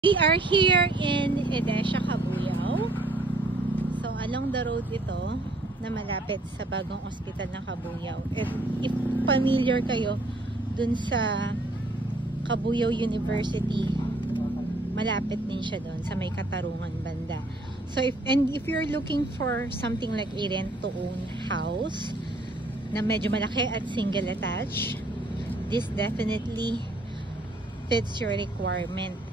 We are here in Edesha, Cabuyao. So, along the road ito na malapit sa bagong ospital ng Cabuyao. If familiar kayo dun sa Cabuyao University, malapit din siya dun sa may Katarungan banda. So, if you're looking for something like a rent-to-own house na medyo malaki at single attached, this definitely fits your requirement.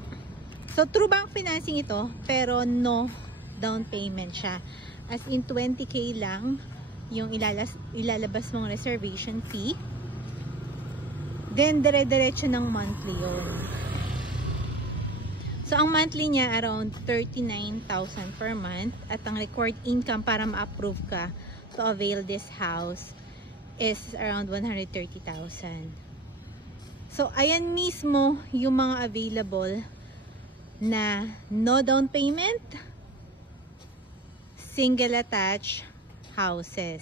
So, true bank financing ito, pero no down payment siya. As in, 20K lang yung ilalabas mong reservation fee. Then, dire-diretso ng monthly yun. So, ang monthly niya around 39,000 per month. At ang required income para ma-approve ka to avail this house is around 130,000. So, ayan mismo yung mga available na no down payment, single attached houses.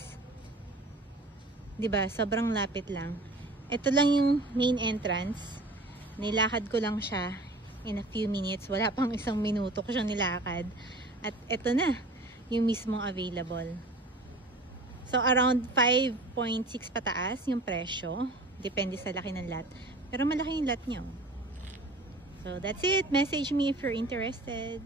'Di ba? Sobrang lapit lang. Ito lang yung main entrance. Nilakad ko lang siya in a few minutes. Wala pang isang minuto ko siyang nilakad. At ito na yung mismong available. So around 5.6 pataas yung presyo. Depende sa laki ng lot. Pero malaki yung lot niya. So that's it. Message me if you're interested.